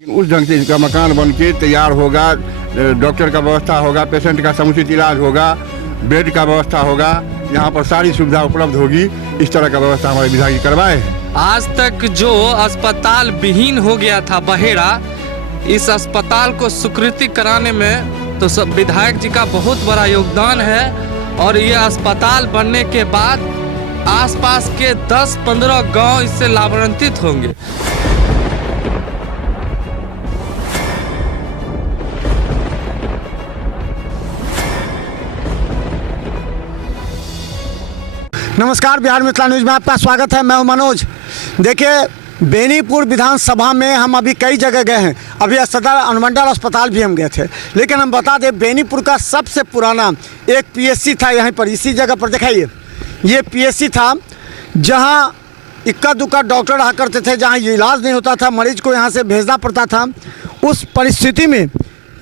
उस ढंग से इसका मकान बन के तैयार होगा, डॉक्टर का व्यवस्था होगा, पेशेंट का समुचित इलाज होगा, बेड का व्यवस्था होगा, यहाँ पर सारी सुविधा उपलब्ध होगी। इस तरह का व्यवस्था हमारे विधायक जी करवाए हैं। आज तक जो अस्पताल विहीन हो गया था बहेड़ा, इस अस्पताल को स्वीकृति कराने में तो सब विधायक जी का बहुत बड़ा योगदान है। और ये अस्पताल बनने के बाद आसपास के 10-15 गांव इससे लाभान्वित होंगे। नमस्कार, बिहार मिथिला न्यूज़ में आपका स्वागत है। मैं हूं मनोज। देखिए, बेनीपुर विधानसभा में हम अभी कई जगह गए हैं। अभी सदर अनुमंडल अस्पताल भी हम गए थे, लेकिन हम बता दें बेनीपुर का सबसे पुराना एक पीएचसी था यहीं पर, इसी जगह पर। दिखाइए, ये पीएचसी था जहां इक्का दुक्का डॉक्टर रहा करते थे, जहां इलाज नहीं होता था, मरीज को यहाँ से भेजना पड़ता था। उस परिस्थिति में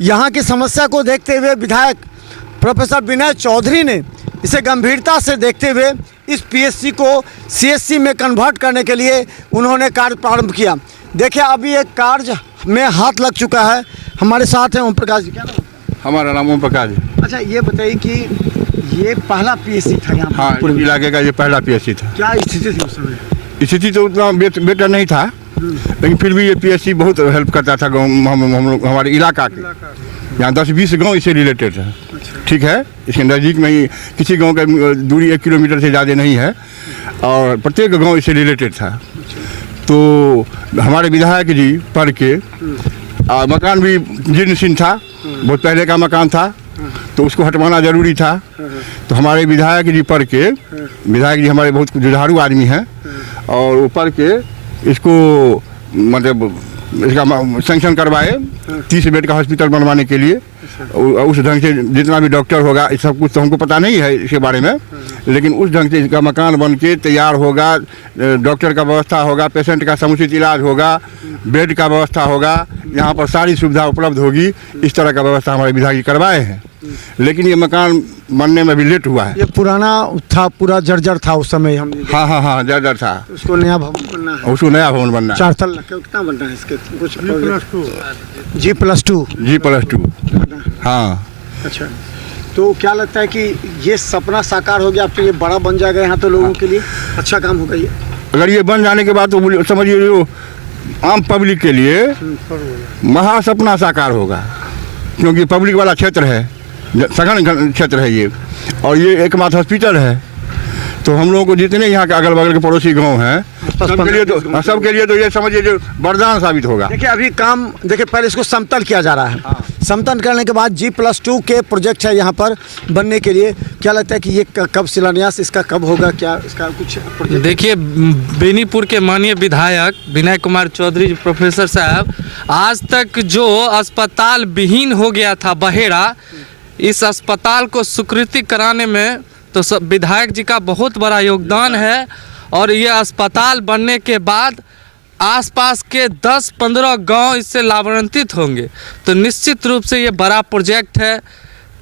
यहाँ की समस्या को देखते हुए विधायक प्रोफेसर विनय चौधरी ने इसे गंभीरता से देखते हुए इस पीएचसी को सीएचसी में कन्वर्ट करने के लिए उन्होंने कार्य प्रारंभ किया। देखिए, अभी एक कार्य में हाथ लग चुका है। हमारे साथ हैं ओम प्रकाश जी। क्या नाम? हमारा नाम ओम प्रकाश है। अच्छा, ये बताइए कि ये पहला पीएचसी था यहाँ? हाँ, पूरे इलाके का ये पहला पीएचसी था। क्या स्थिति थी उस समय? स्थिति तो उतना बेटर नहीं था, लेकिन फिर भी ये पीएचसी बहुत हेल्प करता था हमारे इलाका के। यहाँ 10-20 गांव इससे रिलेटेड है। ठीक है, इसके नज़दीक में ही किसी गांव का दूरी 1 किलोमीटर से ज़्यादा नहीं है, और प्रत्येक गांव इससे रिलेटेड था। तो हमारे विधायक जी पढ़ के मकान भी जीर्ण शीर्ण था, बहुत पहले का मकान था, तो उसको हटवाना ज़रूरी था। तो हमारे विधायक जी पढ़ के, विधायक जी हमारे बहुत जुझारू आदमी हैं, और वो पढ़ के इसको मतलब इसका सैंक्शन करवाए 30 बेड का हॉस्पिटल बनवाने के लिए। उस ढंग से जितना भी डॉक्टर होगा, इस सब कुछ तो हमको पता नहीं है इसके बारे में, लेकिन उस ढंग से इसका मकान बन के तैयार होगा, डॉक्टर का व्यवस्था होगा, पेशेंट का समुचित इलाज होगा, बेड का व्यवस्था होगा, यहाँ पर सारी सुविधा उपलब्ध होगी। इस तरह का व्यवस्था हमारे विधायक जी करवाए हैं। लेकिन ये मकान बनने में भी लेट हुआ है। ये पुराना था, पूरा जर्जर था उस समय। हम हाँ, जर्जर था। उसको नया भवन बनना है। उसको नया भवन बनना है। 4 तल कितना बनना है इसके? कुछ G+2। हाँ। अच्छा, तो क्या लगता है कि ये सपना साकार हो गया? अब तो ये बड़ा बन जाएगा, यहाँ तो लोगों के लिए अच्छा काम होगा ये। अगर ये बन जाने के बाद तो समझिए जो आम पब्लिक के लिए महा सपना साकार होगा, क्योंकि पब्लिक वाला क्षेत्र है, सघन क्षेत्र है ये, और ये एकमात्र हॉस्पिटल है। तो हम लोगों को जितने यहाँ के अगल बगल के पड़ोसी गांव हैं, सबके लिए तो ये समझिए जो वरदान साबित होगा। देखिए, अभी काम देखिए, पहले इसको समतल किया जा रहा है। समतल करने के बाद G+2 के प्रोजेक्ट है यहाँ पर बनने के लिए। क्या लगता है कि ये कब शिलान्यास इसका कब होगा? क्या इसका कुछ प्रोजेक्ट? देखिए, बेनीपुर के माननीय विधायक विनय कुमार चौधरी प्रोफेसर साहब, आज तक जो अस्पताल विहीन हो गया था बहेड़ा, इस अस्पताल को स्वीकृति कराने में तो सब विधायक जी का बहुत बड़ा योगदान है। और ये अस्पताल बनने के बाद आसपास के 10-15 गांव इससे लाभान्वित होंगे। तो निश्चित रूप से ये बड़ा प्रोजेक्ट है।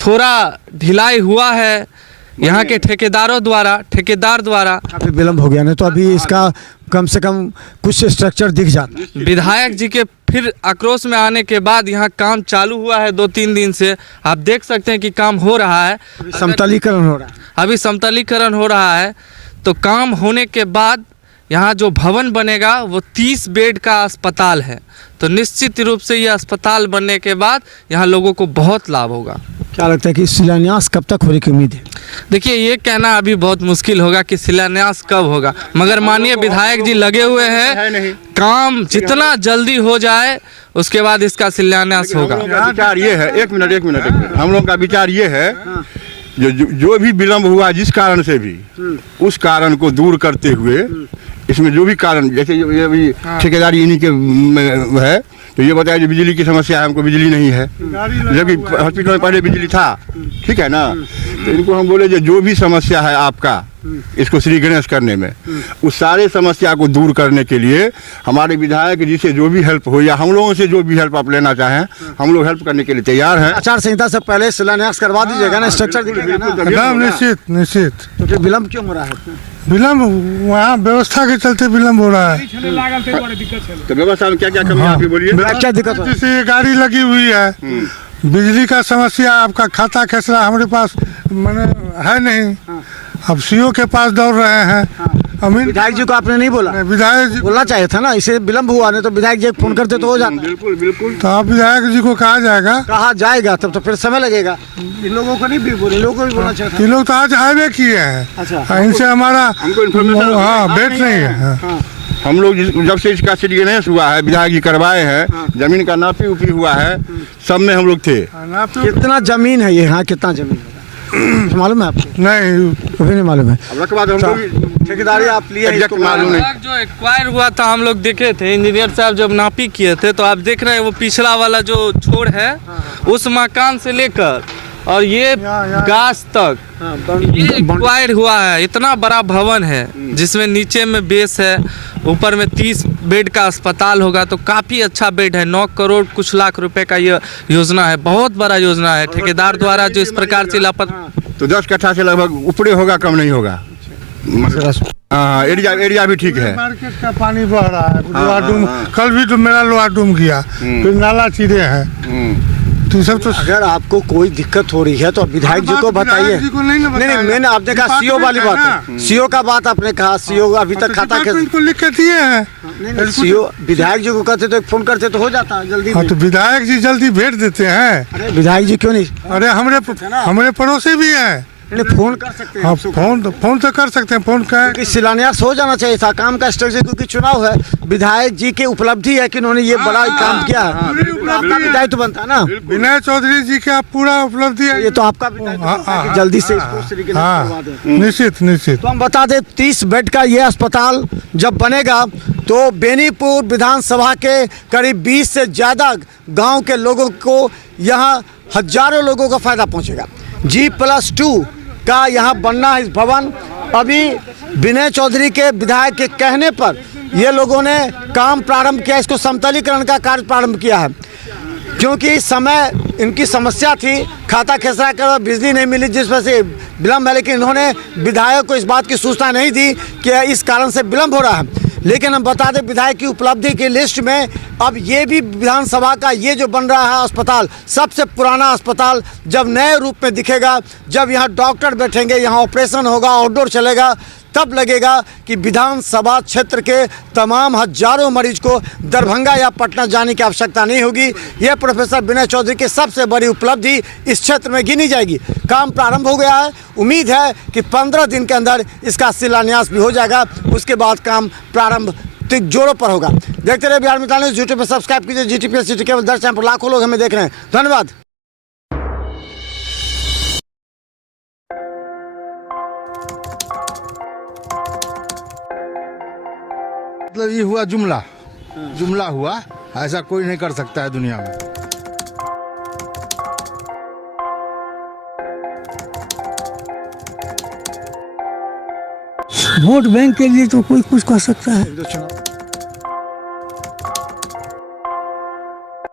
थोड़ा ढिलाई हुआ है यहाँ के ठेकेदार द्वारा। काफ़ी विलम्ब हो गया, नहीं तो अभी इसका कम से कम कुछ स्ट्रक्चर दिख जाता। विधायक जी के फिर आक्रोश में आने के बाद यहाँ काम चालू हुआ है 2-3 दिन से। आप देख सकते हैं कि काम हो रहा है। समतलीकरण हो रहा है। अभी समतलीकरण हो रहा है। तो काम होने के बाद यहाँ जो भवन बनेगा वो 30 बेड का अस्पताल है। तो निश्चित रूप से ये अस्पताल बनने के बाद यहाँ लोगों को बहुत लाभ होगा। क्या लगता है कि शिलान्यास कब तक होने की उम्मीद है? देखिए, ये कहना अभी बहुत मुश्किल होगा कि शिलान्यास कब होगा, मगर माननीय विधायक जी लगे हुए हैं। काम जितना जल्दी हो जाए उसके बाद इसका शिलान्यास होगा। विचार ये है, एक मिनट, हम लोग का विचार ये है, जो भी विलम्ब हुआ जिस कारण से भी, उस कारण को दूर करते हुए इसमें जो भी कारण, जैसे ये भी ठेकेदारी इन्हीं के है, तो ये बताया जो बिजली की समस्या है, हमको बिजली नहीं है, जबकि हॉस्पिटल में पहले बिजली था। ठीक है ना? तो इनको हम बोले जो भी समस्या है आपका इसको श्री गणेश करने में, उस सारे समस्या को दूर करने के लिए हमारे विधायक जी से जो भी हेल्प हो, या हम लोगों से जो भी हेल्प आप लेना चाहें, हम लोग हेल्प करने के लिए तैयार हैं। आचार संहिता से पहले शिलान्यास करवा दीजिएगा ना, स्ट्रक्चर दिखेगा ना? निश्चित। तो फिर विलम्ब क्यों हो रहा है? विलम्ब वहाँ व्यवस्था के चलते विलम्ब हो रहा है। तो व्यवस्था में क्या क्या कमी है आप ही बोलिए। क्या दिक्कत हो? जैसे ये गाड़ी लगी हुई है, बिजली का समस्या, आपका खाता खेसरा हमारे पास मैंने है नहीं। अब सीओ के पास दौड़ रहे हैं। अमीन विधायक जी को आपने नहीं बोला? विधायक जी बोलना चाहिए था ना, इसे विलम्ब हुआ, नहीं तो विधायक जी को फोन करते तो हो जाता। बिल्कुल बिल्कुल। तो आप विधायक जी को कहा जाएगा। कहा जाएगा तब तो फिर समय लगेगा। इन लोगों को नहीं भी बोले, लोगों को भी बोलना चाहिए ये लोग तो आज हाईवे किए हैं। अच्छा। इनसे हमारा हमको इन्फॉर्मेशन हाँ भेंट नहीं है। था। हम लोग जब से इसका सीडीएनएस हुआ है, विधायक जी करवाए हैं, जमीन का नापी उपी हुआ है, सब में हम लोग थे। कितना जमीन है ये? हाँ, कितना जमीन है मालूम है आपको? नहीं कभी नहीं मालूम है। अब रख बाद हम लोग ठेकेदारी आप लिए हैं, एग्जैक्ट इसको मालूम नहीं। ट्रक जो एक्वायर हुआ था हम लोग देखे थे, इंजीनियर साहब जब नापी किए थे, तो आप देख रहे हैं वो पिछला वाला जो छोर है उस मकान से लेकर और ये गाछ तक ये एक्वायर हुआ है। इतना बड़ा भवन है जिसमें नीचे में बेस है, ऊपर में 30 बेड का अस्पताल होगा, तो काफ़ी अच्छा बेड है। 9 करोड़ कुछ लाख रुपए का ये योजना है, बहुत बड़ा योजना है। ठेकेदार द्वारा जो इस प्रकार से लापता, तो 10 कट्ठा से लगभग ऊपरे होगा, कम नहीं होगा। हाँ, एरिया भी ठीक है। मार्केट का पानी बह रहा है। लोहा डूम, कल भी तो मेरा लोहा डूम गया। फिर नाला चीरे हैं। तो सब तो अगर आपको कोई दिक्कत हो रही है तो विधायक जी को बताइए। विधायक जी को नहीं ना नहीं, बताया। मैंने आपने कहा सीओ वाली बात है। सीओ का बात आपने कहा, सीओ अभी तक खाता के डिपार्टमेंट को लिख के दिए हैं। नहीं, सीओ विधायक जी को कहते तो एक फोन करते तो हो जाता जल्दी। हाँ, तो विधायक जी जल्दी भेज देते हैं। अरे विधायक जी क्यों नहीं? अरे हमारे पड़ोसी भी हैं। नहीं, फोन कर सकते हैं। हाँ, फोन तो कर सकते हैं। फोन का क्योंकि शिलान्यास हो जाना चाहिए था, काम का स्ट्रक्चर, क्योंकि चुनाव है। विधायक जी की उपलब्धि है कि उन्होंने ये बड़ा काम किया है। आपका भी दायित्व बनता है ना। विनय चौधरी जी का पूरा उपलब्धि है। ये तो आपका भी दायित्व बनता है कि जल्दी से इसको उस तरीके से करवा दें। निश्चित निश्चित। तो हम बता दें 30 बेड का ये अस्पताल जब बनेगा तो बेनीपुर विधानसभा के करीब 20 से ज़्यादा गांव के लोगों को यहाँ हजारों लोगों का फायदा पहुँचेगा। G+2 का यहाँ बनना है इस भवन। अभी विनय चौधरी के विधायक के कहने पर ये लोगों ने काम प्रारंभ किया, इसको समतलीकरण का कार्य प्रारंभ किया है, क्योंकि इस समय इनकी समस्या थी, खाता खेसरा कर बिजली नहीं मिली, जिस वजह से विलम्ब है। लेकिन इन्होंने विधायक को इस बात की सूचना नहीं दी कि इस कारण से विलम्ब हो रहा है। लेकिन हम बता दें विधायक की उपलब्धि की लिस्ट में अब ये भी विधानसभा का ये जो बन रहा है अस्पताल, सबसे पुराना अस्पताल जब नए रूप में दिखेगा, जब यहाँ डॉक्टर बैठेंगे, यहाँ ऑपरेशन होगा, आउटडोर चलेगा, तब लगेगा कि विधानसभा क्षेत्र के तमाम हजारों मरीज को दरभंगा या पटना जाने की आवश्यकता नहीं होगी। यह प्रोफेसर विनय चौधरी की सबसे बड़ी उपलब्धि इस क्षेत्र में गिनी जाएगी। काम प्रारंभ हो गया है, उम्मीद है कि 15 दिन के अंदर इसका शिलान्यास भी हो जाएगा, उसके बाद काम प्रारंभ जोरों पर होगा। देखते रहे बिहार मित्र न्यूज़। यूट्यूब पर सब्सक्राइब कीजिए। GTPS सिटी केवल 10 चैनल पर लाखों लोग हमें देख रहे हैं। धन्यवाद। मतलब ये हुआ जुमला हुआ, ऐसा कोई नहीं कर सकता है दुनिया में। वोट बैंक के लिए तो कोई कुछ कर सकता है।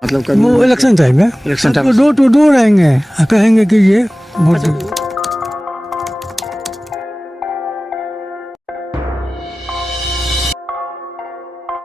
मतलब वो इलेक्शन टाइम में election time door to door आएंगे, कहेंगे कि ये वोट